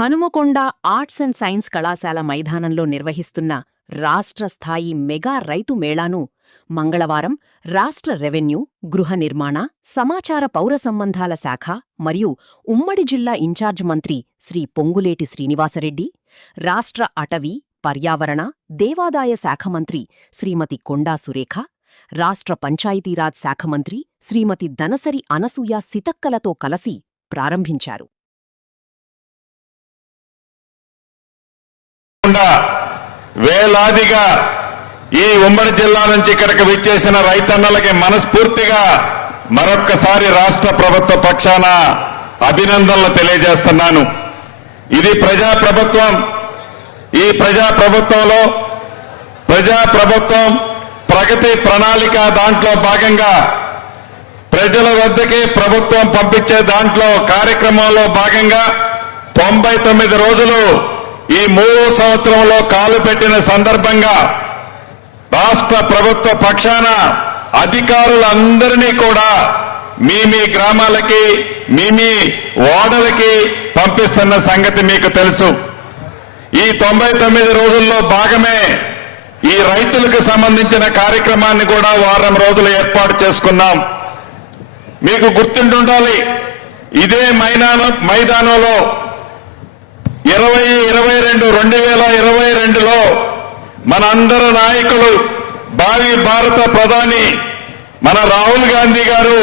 Hanumakonda arts and science కళాశాల మైదానంలో నిర్వహిస్తున్న రాష్ట్ర స్థాయి మెగా రైతు మేళాను మంగళవారం రాష్ట్ర రెవెన్యూ, గృహ నిర్మాణ, సమాచార పౌర సంబంధాల శాఖ మరియు ఉమ్మడి జిల్లా ఇన్ఛార్జ్ మంత్రి శ్రీ పొంగులేటి శ్రీనివాసరెడ్డి, రాష్ట్ర అటవీ, పర్యావరణ, దేవాదాయ శాఖ మంత్రి శ్రీమతి కొండా సురేఖ, రాష్ట్ర పంచాయతీరాజ్ శాఖ మంత్రి శ్రీమతి దనసరి అనసూయ సితక్కలతో కలసి ప్రారంభించారు. వేలాదిగా ఈ ఉమ్మడి జిల్లా నుంచి ఇక్కడికి విచ్చేసిన రైతన్నలకి మనస్ఫూర్తిగా మరొక్కసారి రాష్ట్ర ప్రభుత్వ పక్షాన అభినందనలు తెలియజేస్తున్నాను. ఇది ప్రజాప్రభుత్వం. ఈ ప్రజాప్రభుత్వంలో ప్రజాప్రభుత్వం ప్రగతి ప్రణాళిక దాంట్లో భాగంగా ప్రజల వద్దకి ప్రభుత్వం పంపించే దాంట్లో కార్యక్రమంలో భాగంగా 99 రోజులు ఈ 3వ సంవత్సరంలో కాలు పెట్టిన సందర్భంగా రాష్ట్ర ప్రభుత్వ పక్షాన అధికారులందరినీ కూడా మీ గ్రామాలకి మీ వార్డులకి పంపిస్తున్న సంగతి మీకు తెలుసు. ఈ 99 రోజుల్లో భాగమే ఈ రైతులకు సంబంధించిన కార్యక్రమాన్ని కూడా వారం రోజులు ఏర్పాటు చేసుకున్నాం. మీకు గుర్తుండాలి, ఇదే మైదానంలో 2022లో మనందరి నాయకులు, భావి భారత ప్రధాని మన రాహుల్ గాంధీ గారు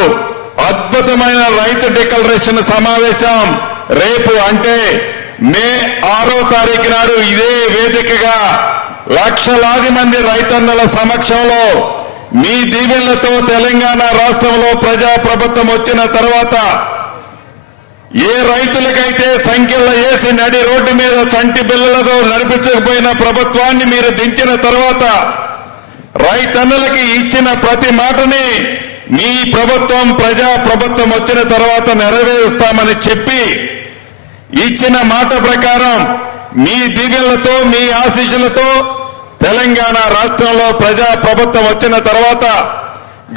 అద్భుతమైన రైతు డిక్లరేషన్ సమావేశం రేపు అంటే మే 6వ తారీఖు నాడు ఇదే వేదికగా లక్షలాది మంది రైతన్నల సమక్షంలో మీ దీవెనలతో తెలంగాణ రాష్ట్రంలో ప్రజాప్రభుత్వం వచ్చిన తర్వాత ఏ రైతులకైతే సంఖ్యలో వేసి నడి రోడ్డు మీద చంటి బిల్లలతో నడిపించకపోయిన ప్రభుత్వాన్ని మీరు దించిన తర్వాత రైతన్నులకి ఇచ్చిన ప్రతి మాటని మీ ప్రభుత్వం ప్రజాప్రభుత్వం వచ్చిన తర్వాత నెరవేరుస్తామని చెప్పి ఇచ్చిన మాట ప్రకారం మీ దీవెనలతో మీ ఆశీస్సులతో తెలంగాణ రాష్ట్రంలో ప్రజాప్రభుత్వం వచ్చిన తర్వాత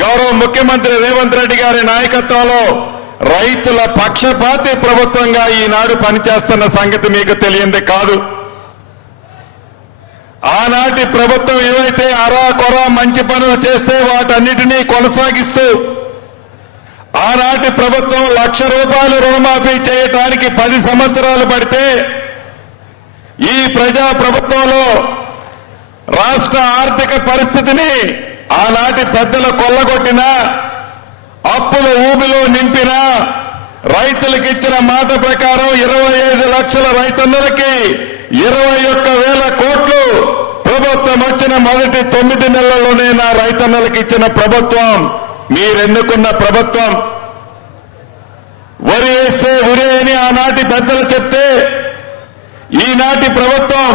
గౌరవ ముఖ్యమంత్రి రేవంత్ రెడ్డి గారి నాయకత్వంలో రైతుల పక్షపాతి ప్రభుత్వంగా ఈనాడు పనిచేస్తున్న సంగతి మీకు తెలియంది కాదు. ఆనాటి ప్రభుత్వం ఏవైతే అరాకొరా మంచి పనులు చేస్తే వాటన్నిటినీ కొనసాగిస్తూ ఆనాటి ప్రభుత్వం ₹1,00,000 రుణమాఫీ చేయడానికి 10 సంవత్సరాలు పడితే ఈ ప్రజా ప్రభుత్వంలో రాష్ట్ర ఆర్థిక పరిస్థితిని ఆనాటి పెద్దలు కొల్లగొట్టినా, అప్పుల ఊబిలో నింపినా, రైతులకు ఇచ్చిన మాట ప్రకారం 25 లక్షల రైతన్నులకి 21,000 కోట్లు ప్రభుత్వం వచ్చిన మొదటి 9 నెలల్లోనే నా రైతన్నులకు ఇచ్చిన ప్రభుత్వం మీరెన్నుకున్న ప్రభుత్వం. వరి వేస్తే ఉరి అని ఆనాటి పెద్దలు చెప్తే ఈనాటి ప్రభుత్వం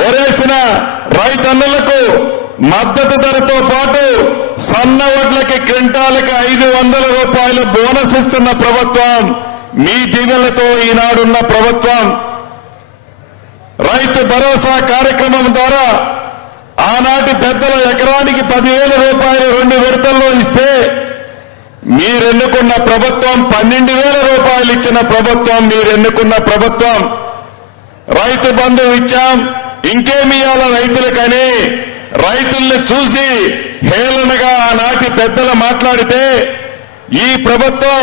వరేసిన రైతన్నులకు మద్దతు ధరతో పాటు సన్న వడ్లకి క్వింటాలకి ₹500 బోనస్ ఇస్తున్న ప్రభుత్వం మీ దీవెనలతో ఈనాడున్న ప్రభుత్వం. రైతు భరోసా కార్యక్రమం ద్వారా ఆనాటి పెద్దల ఎకరానికి ₹10,000 2 విడతల్లో ఇస్తే మీరెన్నుకున్న ప్రభుత్వం ₹12,000 ఇచ్చిన ప్రభుత్వం మీరెన్నుకున్న ప్రభుత్వం. రైతు బంధు ఇచ్చాం, ఇంకేమి ఇవ్వాల రైతులకని రైతుల్ని చూసి హేళనగా ఆనాటి పెద్దలు మాట్లాడితే ఈ ప్రభుత్వం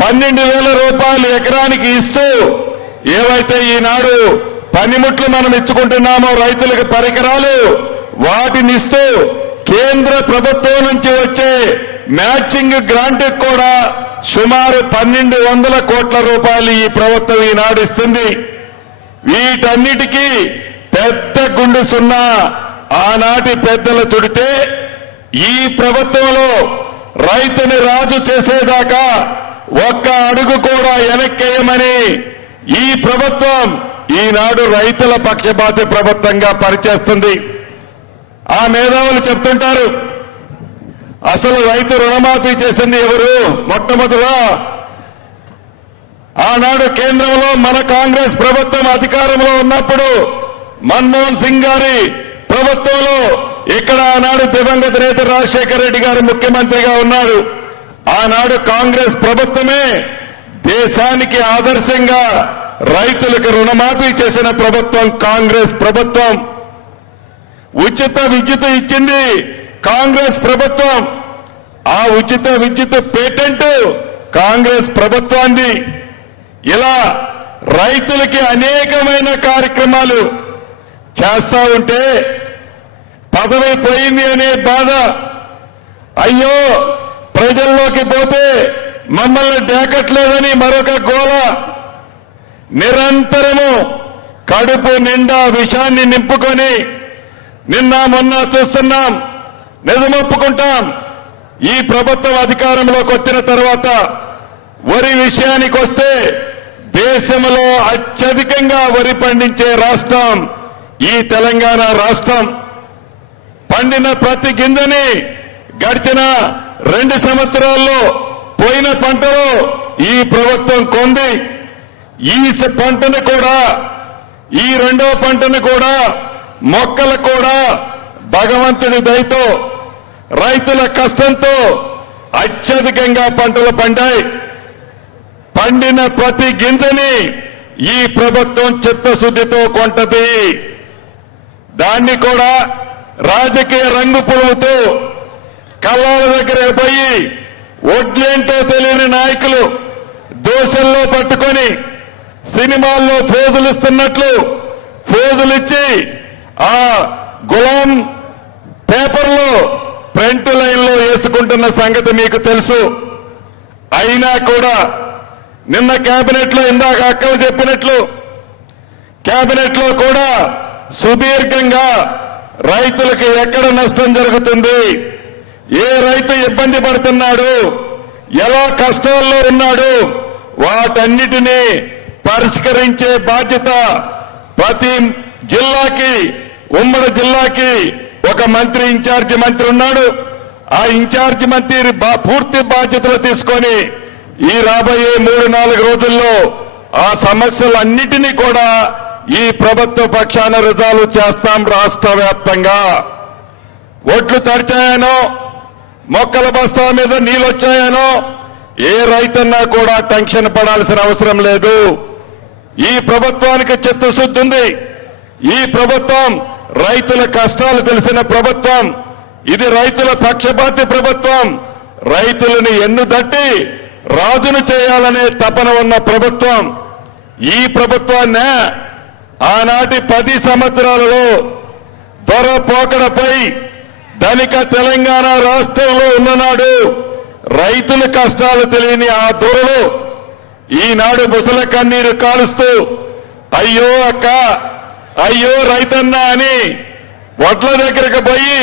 ₹12,000 ఎకరానికి ఇస్తూ ఏవైతే ఈనాడు పనిముట్లు మనం ఇచ్చుకుంటున్నామో రైతులకు పరికరాలు వాటిని ఇస్తూ కేంద్ర ప్రభుత్వం నుంచి వచ్చే మ్యాచింగ్ గ్రాంట్ కూడా సుమారు ₹1,200 కోట్ల ఈ ప్రభుత్వం ఈనాడు ఇస్తుంది. వీటన్నిటికీ పెద్ద గుండు సున్నా ఆనాటి పెద్దలు చుడితే ఈ ప్రభుత్వంలో రైతుని రాజు చేసేదాకా ఒక్క అడుగు కూడా వెనక్కేయమని ఈ ప్రభుత్వం ఈనాడు రైతుల పక్షపాతి ప్రభుత్వంగా పనిచేస్తుంది. ఆ మేధావులు చెప్తుంటారు, అసలు రైతు రుణమాఫీ చేసింది ఎవరు? మొట్టమొదట ఆనాడు కేంద్రంలో మన కాంగ్రెస్ ప్రభుత్వం అధికారంలో ఉన్నప్పుడు మన్మోహన్ సింగ్ గారి ప్రభుత్వంలో ఇక్కడ ఆనాడు దివంగత నేత రాజశేఖర రెడ్డి గారు ముఖ్యమంత్రిగా ఉన్నారు. ఆనాడు కాంగ్రెస్ ప్రభుత్వమే దేశానికి ఆదర్శంగా రైతులకు రుణమాఫీ చేసిన ప్రభుత్వం కాంగ్రెస్ ప్రభుత్వం. ఉచిత విద్యుత్ ఇచ్చింది కాంగ్రెస్ ప్రభుత్వం. ఆ ఉచిత విద్యుత్ పేటెంట్ కాంగ్రెస్ ప్రభుత్వాన్ని. ఇలా రైతులకి అనేకమైన కార్యక్రమాలు చేస్తా ఉంటే పదవి పోయింది అనే బాధ, అయ్యో ప్రజల్లోకి పోతే మమ్మల్ని డేకట్లేదని మరొక గోల, నిరంతరము కడుపు నిండా విషాన్ని నింపుకొని నిన్న మొన్న చూస్తున్నాం. నిజమొప్పుకుంటాం, ఈ ప్రభుత్వం అధికారంలోకి వచ్చిన తర్వాత వరి విషయానికి వస్తే దేశంలో అత్యధికంగా వరి పండించే రాష్ట్రం ఈ తెలంగాణ రాష్ట్రం. పండిన ప్రతి గింజని గడిచిన 2 సంవత్సరాల్లో పోయిన పంటలో ఈ ప్రభుత్వం కొంది. ఈ పంటను కూడా, ఈ రెండో పంటను కూడా, మొక్కలు కూడా భగవంతుడి దయతో రైతుల కష్టంతో అత్యధికంగా పంటలు పండాయి. పండిన ప్రతి గింజని ఈ ప్రభుత్వం చిత్తశుద్ధితో కొంటది. దాన్ని కూడా రాజకీయ రంగు పులుముతూ కళ్ళాల దగ్గర పోయి ఒడ్లేంటో తెలియని నాయకులు దోశల్లో పట్టుకొని సినిమాల్లో ఫోజులు ఇస్తున్నట్లు ఫోజులు ఇచ్చి ఆ గులాం పేపర్లో ప్రింట్ లైన్లో వేసుకుంటున్న సంగతి మీకు తెలుసు. అయినా కూడా నిన్న కేబినెట్ లో, ఇందాక అక్కలు చెప్పినట్లు, కేబినెట్ లో కూడా సుదీర్ఘంగా రైతులకు ఎక్కడ నష్టం జరుగుతుంది, ఏ రైతు ఇబ్బంది పడుతున్నాడు, ఎలా కష్టాల్లో ఉన్నాడు, వాటన్నిటినీ పరిష్కరించే బాధ్యత ప్రతి జిల్లాకి, ఉమ్మడి జిల్లాకి ఒక మంత్రి, ఇన్ఛార్జి మంత్రి ఉన్నాడు. ఆ ఇన్ఛార్జి మంత్రి పూర్తి బాధ్యతలు తీసుకొని ఈ రాబోయే 3-4 రోజుల్లో ఆ సమస్యలన్నిటినీ కూడా ఈ ప్రభుత్వ పక్షాన రిజాల్వ్ చేస్తాం. రాష్ట్ర వ్యాప్తంగా ఒట్లు తడిచాయనో, మొక్కల బస్తా మీద నీళ్ళు వచ్చాయనో ఏ రైతన్నా కూడా టెన్షన్ పడాల్సిన అవసరం లేదు. ఈ ప్రభుత్వానికి చిత్తశుద్ధి ఉంది. ఈ ప్రభుత్వం రైతుల కష్టాలు తెలిసిన ప్రభుత్వం. ఇది రైతుల పక్షపాతి ప్రభుత్వం. రైతులను ఎన్నుదట్టి రాజును చేయాలనే తపన ఉన్న ప్రభుత్వం. ఈ ప్రభుత్వాన్ని ఆనాటి 10 సంవత్సరాలలో దొరపోకడపై ధనిక తెలంగాణ రాష్ట్రంలో ఉన్ననాడు రైతుల కష్టాలు తెలియని ఆ దొరలు ఈనాడు ముసల కన్నీరు కాలుస్తూ అయ్యో అక్క, అయ్యో రైతన్నా అని వడ్ల దగ్గరకు పోయి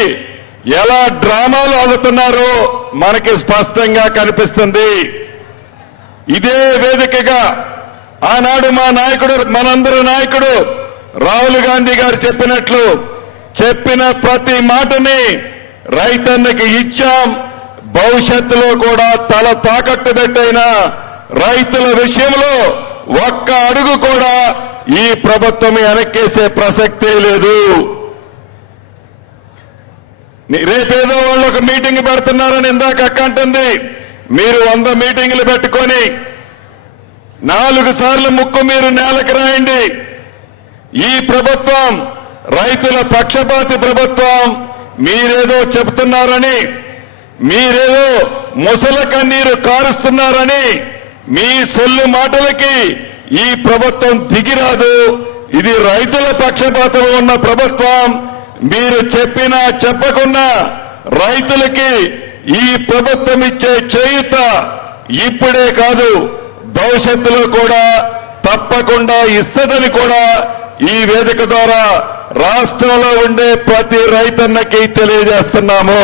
ఎలా డ్రామాలు ఆడుతున్నారో మనకి స్పష్టంగా కనిపిస్తుంది. ఇదే వేదికగా ఆనాడు మా నాయకుడు, మనందరి నాయకుడు రాహుల్ గాంధీ గారు చెప్పినట్లు చెప్పిన ప్రతి మాటని రైతన్నకి ఇచ్చాం. భవిష్యత్తులో కూడా తల తాకట్టు పెట్టైన రైతుల విషయంలో ఒక్క అడుగు కూడా ఈ ప్రభుత్వం వెనక్కేసే ప్రసక్తే లేదు. రేపేదో వాళ్ళు ఒక మీటింగ్ పెడుతున్నారని ఇందాక అక్క అంటుంది. మీరు 100 మీటింగులు పెట్టుకొని 4 సార్లు ముక్కు మీరు నేలకు రాయండి. ఈ ప్రభుత్వం రైతుల పక్షపాతి ప్రభుత్వం. మీరేదో చెబుతున్నారని, మీరేదో ముసల కన్నీరు కారుస్తున్నారని మీ సొల్లు మాటలకి ఈ ప్రభుత్వం దిగిరాదు. ఇది రైతుల పక్షపాతం ఉన్న ప్రభుత్వం. మీరు చెప్పినా చెప్పకున్నా రైతులకి ఈ ప్రభుత్వం ఇచ్చే చేయూత ఇప్పుడే కాదు భవిష్యత్తులో కూడా తప్పకుండా ఇస్తదని కూడా ఈ వేదిక ద్వారా రాష్ట్రంలో ఉండే ప్రతి రైతన్నకి తెలియజేస్తున్నాము.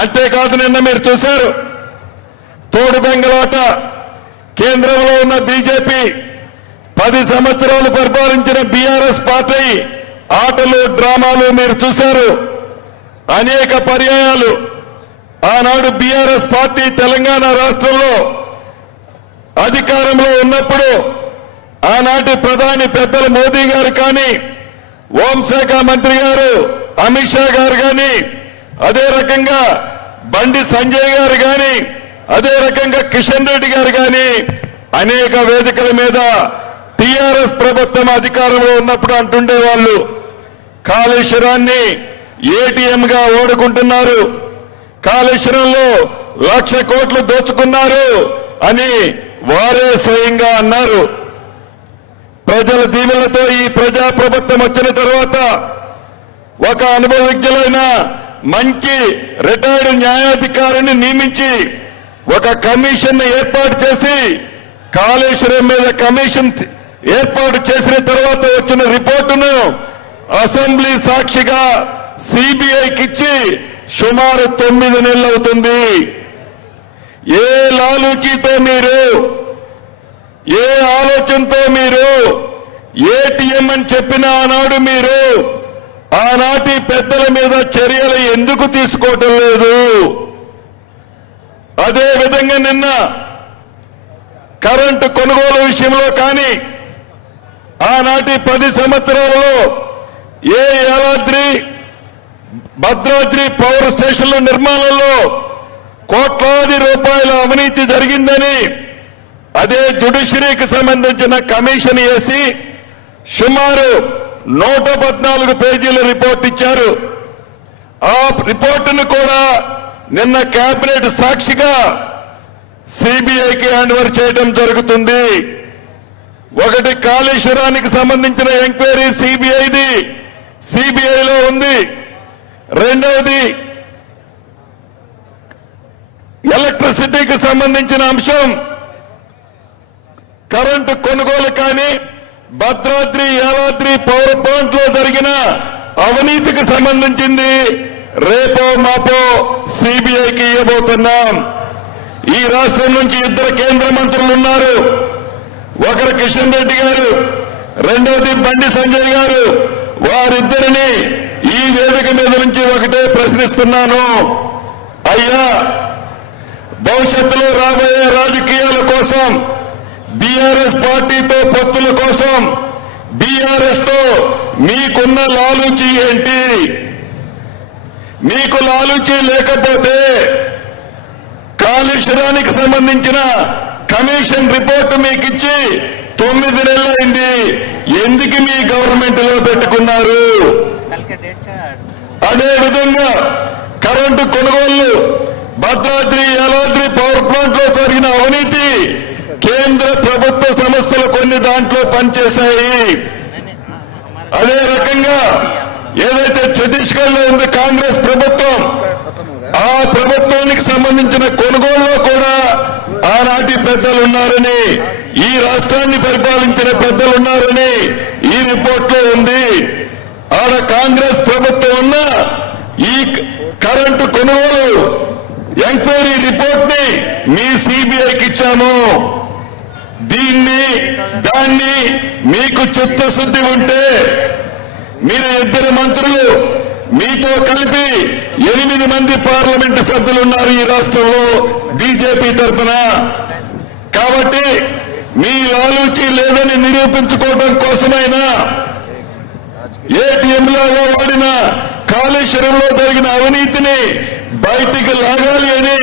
అంతేకాదు నిన్న మీరు చూశారు తోడు బెంగళాట. కేంద్రంలో ఉన్న బీజేపీ 10 సంవత్సరాలు పరిపాలించిన బీఆర్ఎస్ పార్టీ ఆటలు, డ్రామాలు మీరు చూశారు. అనేక పర్యాయాలు ఆనాడు బీఆర్ఎస్ పార్టీ తెలంగాణ రాష్ట్రంలో అధికారంలో ఉన్నప్పుడు ఆనాటి ప్రధాని పెద్దలు మోదీ గారు కానీ, హోంశాఖ మంత్రి గారు అమిత్ షా గారు కానీ, అదే రకంగా బండి సంజయ్ గారు కానీ, అదే రకంగా కిషన్ రెడ్డి గారు కానీ అనేక వేదికల మీద టిఆర్ఎస్ ప్రభుత్వం అధికారంలో ఉన్నప్పుడు అంటుండేవాళ్ళు, కాళేశ్వరాన్ని ఏటీఎంగా ఓడుకుంటున్నారు, కాళేశ్వరంలో 1,00,000 కోట్లు దోచుకున్నారు అని వారే స్వయంగా అన్నారు. ప్రజల దీవెనలతో ఈ ప్రజా ప్రభుత్వం వచ్చిన తర్వాత ఒక అనుభవజ్ఞులైన మంచి రిటైర్డ్ న్యాయాధికారిని నియమించి ఒక కమిషన్ ఏర్పాటు చేసి కాళేశ్వరం మీద కమిషన్ ఏర్పాటు చేసిన తర్వాత వచ్చిన రిపోర్టును అసెంబ్లీ సాక్షిగా సిబిఐకి ఇచ్చి సుమారు 9 నెలలు అవుతుంది. ఏ లాలూచీతో మీరు, ఏ ఆలోచనతో మీరు ఏటీఎం అని చెప్పిన ఆనాడు మీరు ఆనాటి పెద్దల మీద చర్యలు ఎందుకు తీసుకోవటం లేదు? అదే విధంగా నిన్న కరెంటు కొనుగోలు విషయంలో కానీ ఆనాటి 10 సంవత్సరాలలో ఏ యాదాద్రి భద్రాద్రి పవర్ స్టేషన్ల నిర్మాణంలో కోట్లాది రూపాయల అవినీతి జరిగిందని అదే జ్యుడిషియరీకి సంబంధించిన కమిషన్ వేసి సుమారు 114 పేజీల రిపోర్ట్ ఇచ్చారు. ఆ రిపోర్టును కూడా నిన్న కేబినెట్ సాక్షిగా సిబిఐకి హ్యాండ్ ఓవర్ చేయడం జరుగుతుంది. ఒకటి కాళేశ్వరానికి సంబంధించిన ఎంక్వైరీ సిబిఐలో ఉంది. రెండవది ఎలక్ట్రిసిటీకి సంబంధించిన అంశం, కరెంటు కొనుగోలు కానీ భద్రాద్రి యాదాద్రి పవర్ ప్లాంట్ లో జరిగిన అవినీతికి సంబంధించింది రేపో మాపో సిబిఐకి ఇవ్వబోతున్నాం. ఈ రాష్ట్రం నుంచి 2 కేంద్ర మంత్రులు ఉన్నారు. ఒకరు కిషన్ రెడ్డి గారు, రెండవది బండి సంజయ్ గారు. వారిద్దరిని ఈ వేదిక మీద నుంచి ఒకటే ప్రశ్నిస్తున్నాను. అయ్యా, భవిష్యత్తులో రాబోయే రాజకీయాల కోసం బీఆర్ఎస్ పార్టీతో పొత్తుల కోసం బీఆర్ఎస్ తో మీకున్న లాలూచీ ఏంటి? మీకు లాలూచీ లేకపోతే కాళేశ్వరానికి సంబంధించిన కమిషన్ రిపోర్టు మీకు ఇచ్చి 9 నెలలైంది. ఎందుకు మీ గవర్నమెంట్ లో పెట్టుకున్నారు? అదే విధంగా కరెంటు కొనుగోళ్లు భద్రాద్రి యాదాద్రి పవర్ ప్లాంట్ లో జరిగిన అవినీతి కేంద్ర ప్రభుత్వ సంస్థలు కొన్ని దాంట్లో పనిచేశాయి. అదే రకంగా ఏదైతే ఛత్తీస్గఢ్ లో ఉంది కాంగ్రెస్ ప్రభుత్వం, ఆ ప్రభుత్వానికి సంబంధించిన కొనుగోలులో కూడా ఆనాటి పెద్దలు ఉన్నారని, ఈ రాష్ట్రాన్ని పరిపాలించిన పెద్దలు ఉన్నారని ఈ రిపోర్ట్ లో ఉంది. ఆడ కాంగ్రెస్ ప్రభుత్వం ఉన్న ఈ కరెంటు కొనుగోలు ఎంక్వైరీ రిపోర్ట్ ని మీ సిబిఐకి ఇచ్చాము. దాన్ని మీకు చిత్తశుద్ధి ఉంటే మీరు 2 మంత్రులు, మీతో కలిపి 8 మంది పార్లమెంటు సభ్యులు ఉన్నారు ఈ రాష్ట్రంలో బీజేపీ తరఫున. కాబట్టి మీ ఆలోచన లేదని నిరూపించుకోవడం కోసమైనా ఏటీఎంలాగా వాడిన కాళేశ్వరంలో జరిగిన అవినీతిని బయటికి లాగాలి అని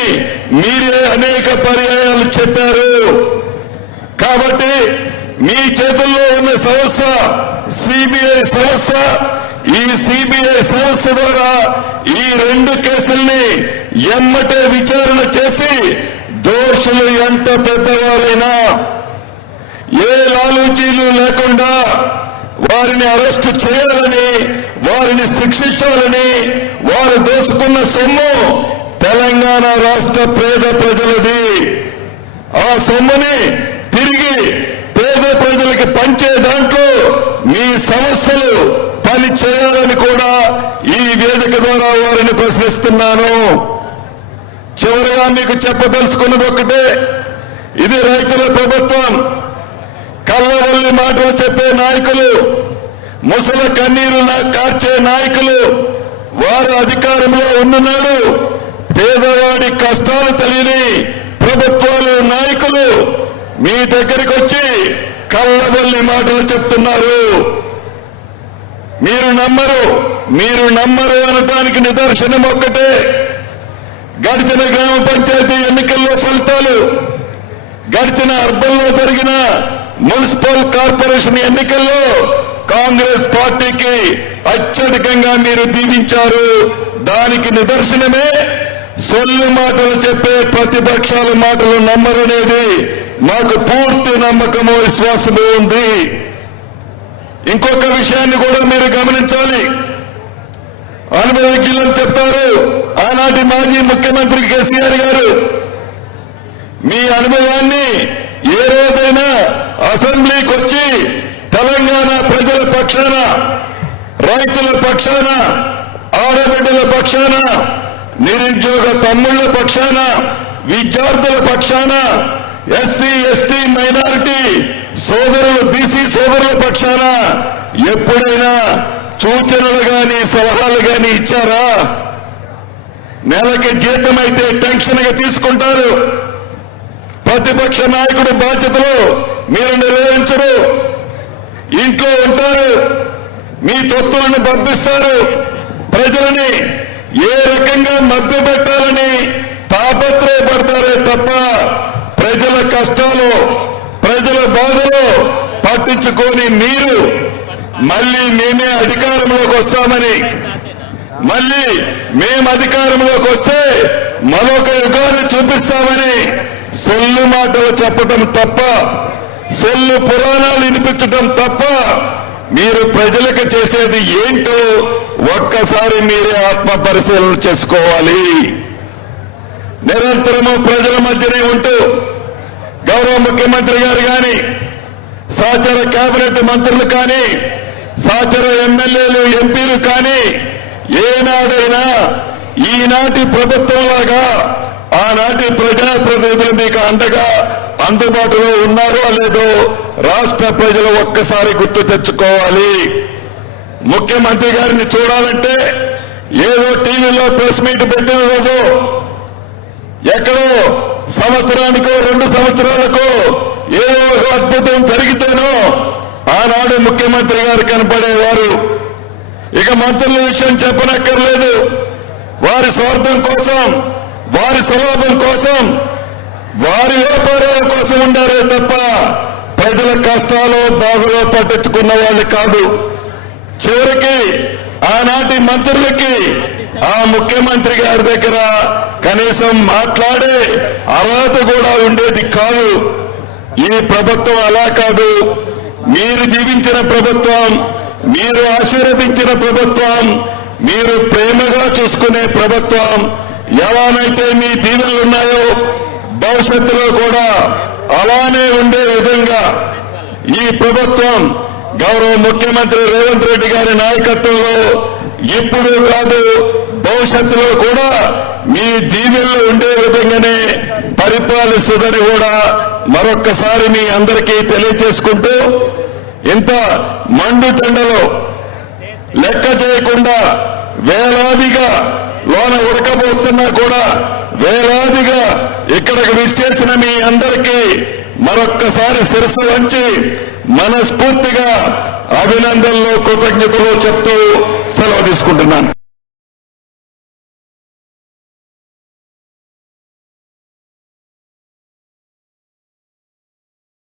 మీరే అనేక పర్యాయాలు చెప్పారు. కాబట్టి మీ చేతుల్లో ఉన్న సంస్థ సిబిఐ సంస్థ, ఈ సిబిఐ సంస్థ ద్వారా ఈ 2 కేసుల్ని ఎమ్మటే విచారణ చేసి దోషులు ఎంత పెద్దవారైనా ఏ లాలూచీలు లేకుండా వారిని అరెస్టు చేయాలని, వారిని శిక్షించాలని, వారు దోసుకున్న సొమ్ము తెలంగాణ రాష్ట్ర పేద ప్రజలది. ఆ సొమ్ముని తిరిగి పేద ప్రజలకి పంచే దాంట్లో మీ సంస్థలు పని చేయాలని కూడా ఈ వేదిక ద్వారా వారిని ప్రశ్నిస్తున్నాను. చివరిగా మీకు చెప్పదలుచుకున్నది ఒకటే, ఇది రైతుల ప్రభుత్వం. కళ్ళవల్లి మాటలు చెప్పే నాయకులు, ముసల కన్నీరు కార్చే నాయకులు వారు అధికారంలో ఉన్ననాడు పేదవాడి కష్టాలు తెలియని ప్రభుత్వాలు, నాయకులు మీ దగ్గరికి వచ్చి కళ్ళవల్లి మాటలు చెప్తున్నారు. మీరు నమ్మరు అనటానికి నిదర్శనం ఒక్కటే, గడిచిన గ్రామ పంచాయతీ ఎన్నికల్లో ఫలితాలు గడిచిన అర్బన్లో జరిగిన మున్సిపల్ కార్పొరేషన్ ఎన్నికల్లో కాంగ్రెస్ పార్టీకి అత్యధికంగా మీరు దీవించారు. దానికి నిదర్శనమే సొల్లు మాటలు చెప్పే ప్రతిపక్షాల మాటలు నమ్మరనేది మాకు పూర్తి నమ్మకము, విశ్వాసము ఉంది. ఇంకొక విషయాన్ని కూడా మీరు గమనించాలి. అనుభవజ్ఞులని చెప్తారు ఆనాటి మాజీ ముఖ్యమంత్రి కేసీఆర్ గారు. మీ అనుభవాన్ని ఏ రోజైనా అసెంబ్లీకి వచ్చి తెలంగాణ ప్రజల పక్షాన, రైతుల పక్షాన, ఆడబిడ్డల పక్షాన, నిరుద్యోగ తమ్ముళ్ల పక్షాన, విద్యార్థుల పక్షాన, ఎస్సీ ఎస్టీ మైనారిటీ సోదరులు, బీసీ సోదరుల పక్షాన ఎప్పుడైనా సూచనలు గాని సలహాలు గాని ఇచ్చారా? నెలకి జీతం అయితే టెన్షన్ గా తీసుకుంటారు. ప్రతిపక్ష నాయకుడు బాధ్యతలు మీరు నిర్వహించరు. ఇంట్లో ఉంటారు, మీ తొత్తులను పంపిస్తారు. ప్రజలని ఏ రకంగా మభ్యపెట్టాలని తాపత్రయపడతారే తప్ప ప్రజల కష్టాలు, ప్రజల బాధలు పట్టించుకొని మీరు మళ్ళీ మేమే అధికారంలోకి వస్తామని, మళ్ళీ మేము అధికారంలోకి వస్తే మరొక యుగాన్ని చూపిస్తామని సొల్లు మాటలు చెప్పటం తప్ప, సొల్లు పురాణాలు వినిపించటం తప్ప మీరు ప్రజలకు చేసేది ఏంటో ఒక్కసారి మీరే ఆత్మ పరిశీలన చేసుకోవాలి. నిరంతరము ప్రజల మధ్యనే ఉంటూ గౌరవ ముఖ్యమంత్రి గారు కానీ, సహచర కేబినెట్ మంత్రులు కానీ, సహచర ఎమ్మెల్యేలు, ఎంపీలు కానీ ఏనాడైనా ఈనాటి ప్రభుత్వంలాగా ఆనాటి ప్రజాప్రతినిధులు మీకు అండగా అందుబాటులో ఉన్నారో లేదో రాష్ట్ర ప్రజలు ఒక్కసారి గుర్తు తెచ్చుకోవాలి. ముఖ్యమంత్రి గారిని చూడాలంటే ఏదో టీవీలో ప్రెస్ మీట్ పెట్టిన రోజు, ఎక్కడో సంవత్సరానికో 2 సంవత్సరాలకో ఏదో ఒక అద్భుతం జరిగితేనో ఆనాడు ముఖ్యమంత్రి గారు కనపడేవారు. ఇక మంత్రుల విషయం చెప్పనక్కర్లేదు. వారి స్వార్థం కోసం, వారి స్వలాభం కోసం, వారి వ్యాపారాల కోసం ఉండారే తప్ప ప్రజల కష్టాలు, బాధలు పట్టించుకున్న వాళ్ళు కాదు. చివరికి ఆనాటి మంత్రులకి ఆ ముఖ్యమంత్రి గారి దగ్గర కనీసం మాట్లాడే అర్హత కూడా ఉండేది కాదు. ఈ ప్రభుత్వం అలా కాదు. మీరు జీవించిన ప్రభుత్వం, మీరు ఆశీర్వదించిన ప్రభుత్వం, మీరు ప్రేమగా చూసుకునే ప్రభుత్వం. ఎలానైతే మీ దీవెనలు ఉన్నాయో భవిష్యత్తులో కూడా అలానే ఉండే విధంగా ఈ ప్రభుత్వం గౌరవ ముఖ్యమంత్రి రేవంత్ రెడ్డి గారి నాయకత్వంలో ఇప్పుడు కాదు భవిష్యత్తులో కూడా మీ దీవెనలు ఉండే విధంగానే పరిపాలిస్తుందని కూడా మరొక్కసారి మీ అందరికీ తెలియజేసుకుంటూ, ఇంత మండుటెండలో లెక్క చేయకుండా వేలాదిగా లోన ఉడకబోస్తున్నా కూడా వేలాదిగా ఇక్కడికి విచ్చేసిన మీ అందరికీ మరొక్కసారి శిరస్సు వంచి మనస్ఫూర్తిగా అభినందనలు, కృతజ్ఞతలు చెప్తూ సెలవు తీసుకుంటున్నాను.